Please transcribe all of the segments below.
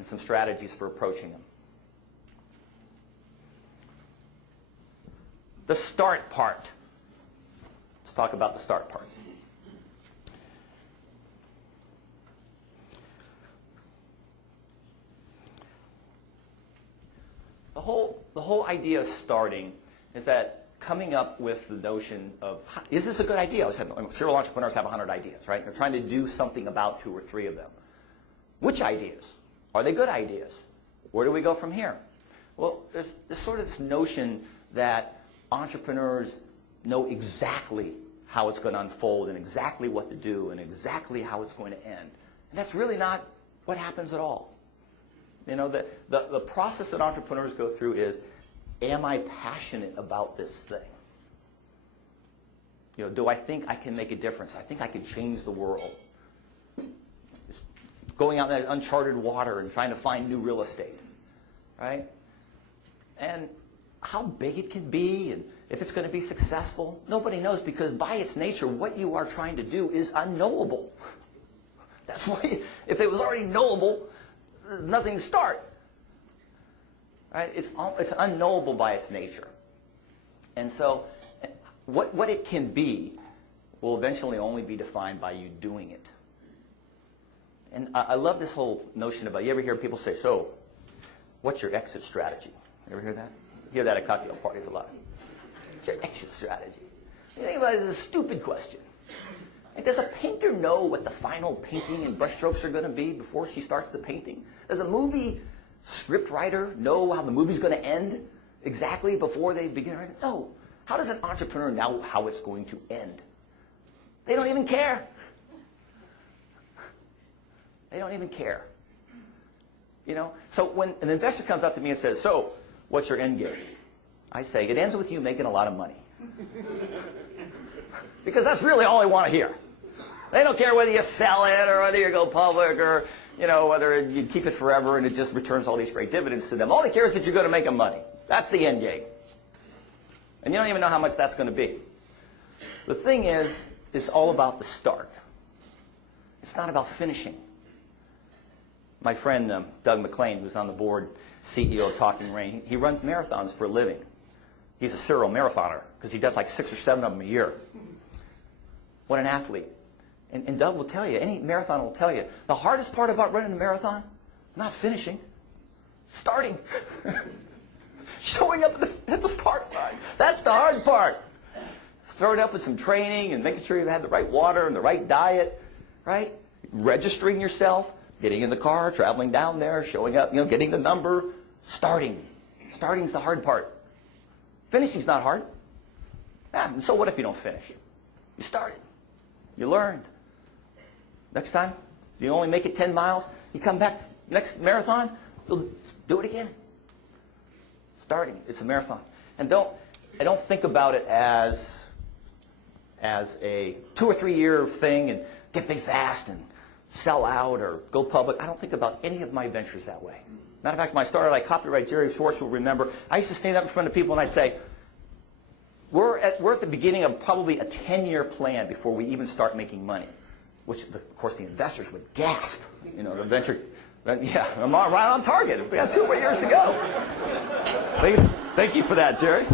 and some strategies for approaching them. The start part. Let's talk about the start part. The whole idea of starting is that coming up with the notion of, is this a good idea? Serial entrepreneurs have 100 ideas, right? They're trying to do something about 2 or 3 of them. Which ideas? Are they good ideas? Where do we go from here? Well, there's sort of this notion that entrepreneurs know exactly how it's going to unfold and exactly what to do and exactly how it's going to end. And that's really not what happens at all. You know, the process that entrepreneurs go through is, am I passionate about this thing? You know, do I think I can make a difference? I think I can change the world. It's going out in that uncharted water and trying to find new real estate, right? And how big it can be and if it's going to be successful, nobody knows, because by its nature, what you are trying to do is unknowable. That's why, if it was already knowable, there's nothing to start. Right? It's unknowable by its nature. And so what it can be will eventually only be defined by you doing it. And I love this whole notion about, you ever hear people say, so, what's your exit strategy? You ever hear that? You hear that at cocktail parties a lot. What's your exit strategy? You think about it, it's a stupid question. Like, does a painter know what the final painting and brushstrokes are going to be before she starts the painting? Does a movie script writer know how the movie's going to end exactly before they begin writing? No. How does an entrepreneur know how it's going to end? They don't even care. They don't even care. You know? So when an investor comes up to me and says, so, what's your end game? I say, it ends with you making a lot of money. Because that's really all they want to hear. They don't care whether you sell it or whether you go public or, you know, whether you keep it forever and it just returns all these great dividends to them. All they care is that you're going to make them money. That's the end game. And you don't even know how much that's going to be. The thing is, it's all about the start. It's not about finishing. My friend Doug McLean, who's on the board, CEO of Talking Rain, he runs marathons for a living. He's a serial marathoner because he does like 6 or 7 of them a year. What an athlete. And Doug will tell you, any marathoner will tell you, the hardest part about running a marathon, not finishing, starting. Showing up at the start line. That's the hard part. Starting up with some training and making sure you have the right water and the right diet, right? Registering yourself, getting in the car, traveling down there, showing up, you know, getting the number, starting. Starting's the hard part. Finishing's not hard. Yeah, and so what if you don't finish? You started. You learned. Next time, if you only make it 10 miles, you come back next marathon, you'll do it again. Starting. It's a marathon. And I don't think about it as a 2 or 3 year thing and get big fast and sell out or go public. I don't think about any of my ventures that way. Matter of fact, when I started, I copyright Jerry Schwartz will remember, I used to stand up in front of people and I'd say, we're at the beginning of probably a 10-year plan before we even start making money, which, of course, the investors would gasp. You know, the venture, yeah, I'm right on target. We got 2 more years to go. Thank you for that, Jerry.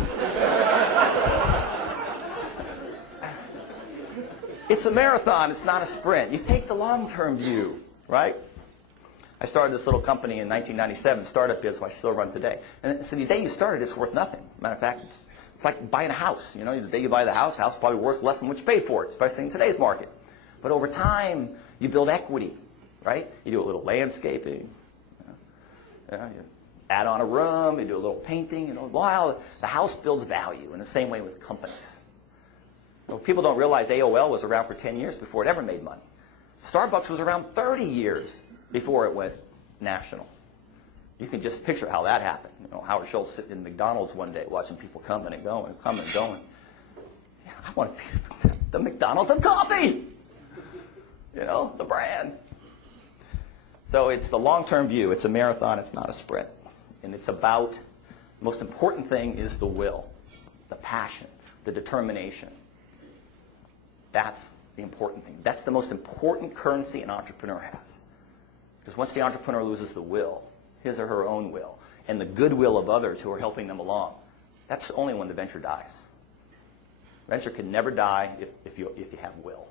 It's a marathon. It's not a sprint. You take the long-term view, right? I started this little company in 1997, Startup Biz, which I still run today. And so the day you started, it's worth nothing. Matter of fact, it's like buying a house. You know, the day you buy the house is probably worth less than what you paid for it, especially in today's market. But over time, you build equity, right? You do a little landscaping, you add on a room, you do a little painting. You know, while the house builds value in the same way with companies. You know, people don't realize AOL was around for 10 years before it ever made money. Starbucks was around 30 years before it went national. You can just picture how that happened. You know, Howard Schultz sitting in McDonald's one day watching people coming and going, coming and going. Yeah, I want to be the McDonald's of coffee. You know, the brand. So it's the long-term view. It's a marathon. It's not a sprint. And it's about, the most important thing is the will, the passion, the determination. That's the important thing. That's the most important currency an entrepreneur has. Because once the entrepreneur loses the will, his or her own will, and the goodwill of others who are helping them along, that's only when the venture dies. Venture can never die if you have will.